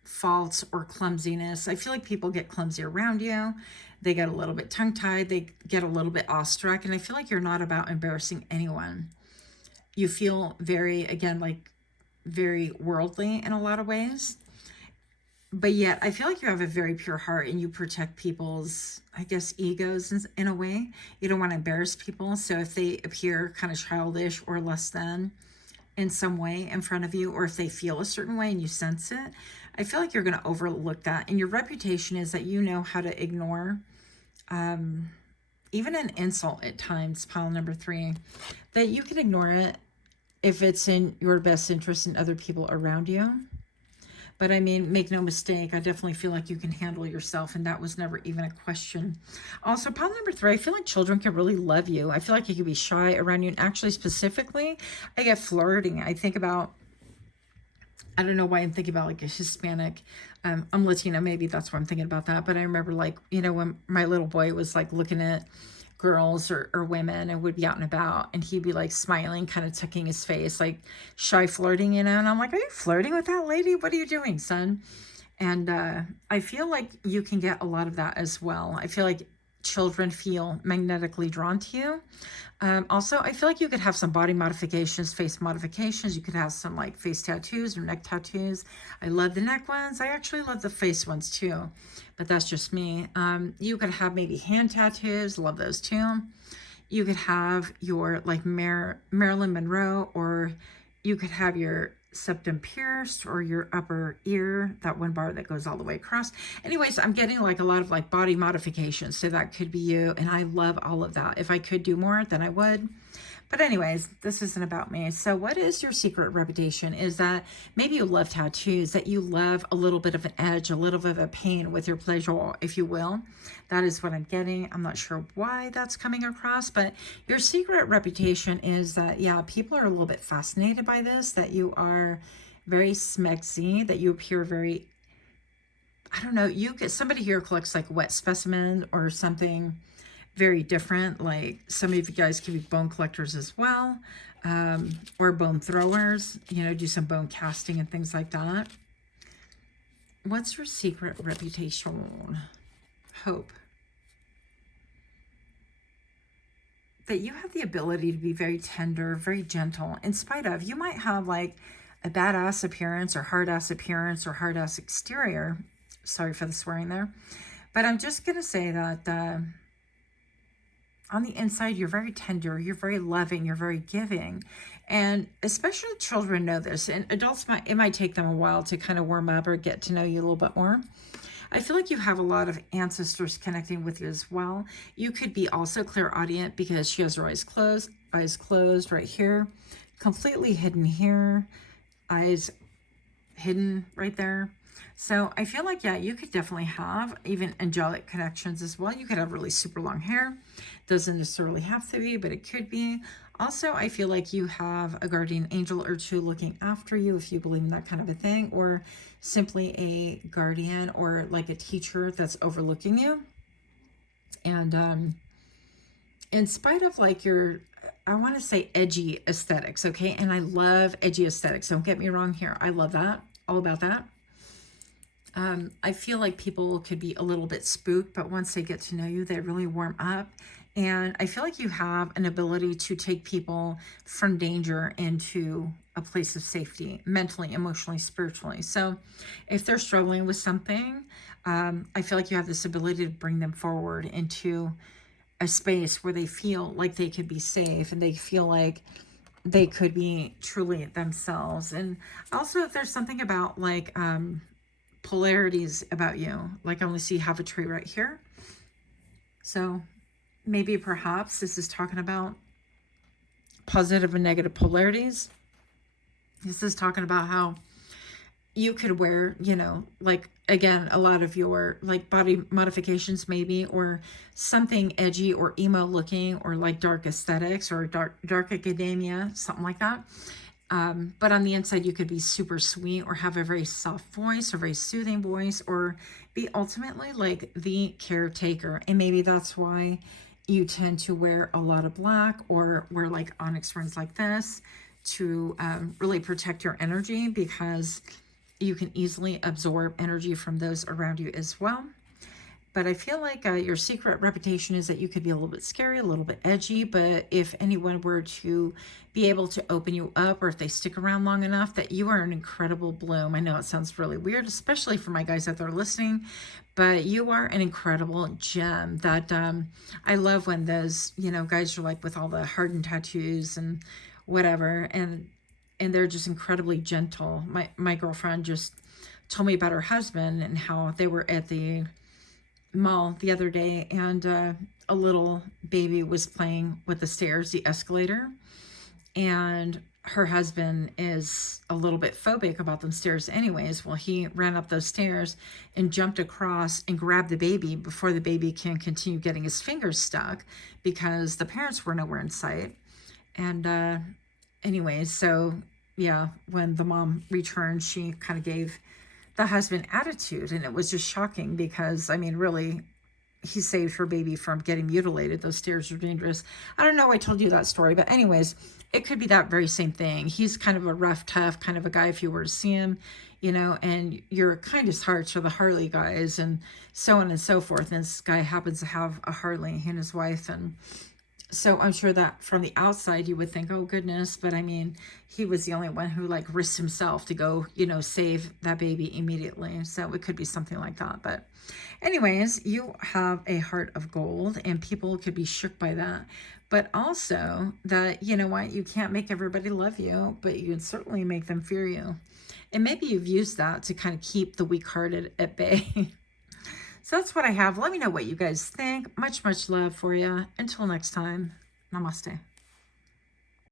faults or clumsiness. I feel like people get clumsy around you. They get a little bit tongue-tied. They get a little bit awestruck. And I feel like you're not about embarrassing anyone. You feel very, again, like very worldly in a lot of ways. But yet, I feel like you have a very pure heart and you protect people's, I guess, egos in a way. You don't want to embarrass people. So if they appear kind of childish or less than in some way in front of you, or if they feel a certain way and you sense it, I feel like you're going to overlook that. And your reputation is that you know how to ignore even an insult at times, pile number 3, that you can ignore it if it's in your best interest and other people around you. But I mean, make no mistake, I definitely feel like you can handle yourself, and that was never even a question. Also, pile number 3, I feel like children can really love you. I feel like you can be shy around you, and actually specifically, I get flirting. I think about, I don't know why I'm thinking about like a Hispanic, I'm Latina, maybe that's why I'm thinking about that. But I remember like, you know, when my little boy was like looking at girls or women and would be out and about, and he'd be like smiling, kind of tucking his face, like shy flirting, you know, and I'm like, are you flirting with that lady? What are you doing, son? And I feel like you can get a lot of that as well. I feel like children feel magnetically drawn to you. Also, I feel like you could have some body modifications, face modifications. You could have some like face tattoos or neck tattoos. I love the neck ones. I actually love the face ones too, but that's just me. You could have maybe hand tattoos. Love those too. You could have your like Marilyn Monroe, or you could have your septum pierced, or your upper ear, that one bar that goes all the way across. Anyways, I'm getting like a lot of like body modifications, so that could be you, and I love all of that. If I could do more, then I would. But anyways, this isn't about me. So what is your secret reputation? Is that maybe you love tattoos, that you love a little bit of an edge, a little bit of a pain with your pleasure, if you will. That is what I'm getting. I'm not sure why that's coming across, but your secret reputation is that, yeah, people are a little bit fascinated by this, that you are very smexy, that you appear very, I don't know, you get somebody here collects like wet specimen or something very different. Like some of you guys could be bone collectors as well, or bone throwers, you know, do some bone casting and things like that. What's your secret reputation? Hope. That you have the ability to be very tender, very gentle, in spite of, you might have like a badass appearance or hard ass appearance or hard ass exterior. Sorry for the swearing there. But I'm just going to say that on the inside, you're very tender, you're very loving, you're very giving. And especially children know this. And adults, it might take them a while to kind of warm up or get to know you a little bit more. I feel like you have a lot of ancestors connecting with you as well. You could be also clairaudient because she has her eyes closed right here, completely hidden here, eyes hidden right there. So I feel like, yeah, you could definitely have even angelic connections as well. You could have really super long hair. Doesn't necessarily have to be, but it could be. Also, I feel like you have a guardian angel or two looking after you, if you believe in that kind of a thing, or simply a guardian or like a teacher that's overlooking you. And in spite of like your, I want to say edgy aesthetics, okay? And I love edgy aesthetics. Don't get me wrong here. I love that. All about that. I feel like people could be a little bit spooked, but once they get to know you, they really warm up. And I feel like you have an ability to take people from danger into a place of safety, mentally, emotionally, spiritually. So if they're struggling with something, I feel like you have this ability to bring them forward into a space where they feel like they could be safe and they feel like they could be truly themselves. And also, if there's something about like polarities about you, like I only see half a tree right here. So maybe perhaps this is talking about positive and negative polarities. This is talking about how you could wear, you know, like, again, a lot of your like body modifications maybe, or something edgy or emo looking, or like dark aesthetics or dark academia, something like that. But on the inside, you could be super sweet or have a very soft voice or very soothing voice, or be ultimately like the caretaker. And maybe that's why you tend to wear a lot of black or wear like onyx rings like this to really protect your energy, because you can easily absorb energy from those around you as well. But I feel like your secret reputation is that you could be a little bit scary, a little bit edgy. But if anyone were to be able to open you up, or if they stick around long enough, that you are an incredible bloom. I know it sounds really weird, especially for my guys out there listening, but you are an incredible gem. That I love when those, you know, guys are like with all the hardened tattoos and whatever, and they're just incredibly gentle. My girlfriend just told me about her husband and how they were at the mall the other day, and a little baby was playing with the stairs, the escalator, and her husband is a little bit phobic about them stairs anyways. Well, he ran up those stairs and jumped across and grabbed the baby before the baby can continue getting his fingers stuck because the parents were nowhere in sight. And anyways, so yeah, when the mom returned, she kind of gave the husband attitude, and it was just shocking because, I mean, really, he saved her baby from getting mutilated. Those stairs are dangerous. I don't know why I told you that story, but anyways, it could be that very same thing. He's kind of a rough, tough kind of a guy if you were to see him, you know, and your kindest hearts are the Harley guys and so on and so forth. And this guy happens to have a Harley, he and his wife, and so I'm sure that from the outside you would think, oh goodness, but I mean, he was the only one who like risked himself to go, you know, save that baby immediately. So it could be something like that. But anyways, you have a heart of gold, and people could be shook by that. But also that, you know what, you can't make everybody love you, but you can certainly make them fear you. And maybe you've used that to kind of keep the weak-hearted at bay. So that's what I have. Let me know what you guys think. Much, much love for you. Until next time, namaste.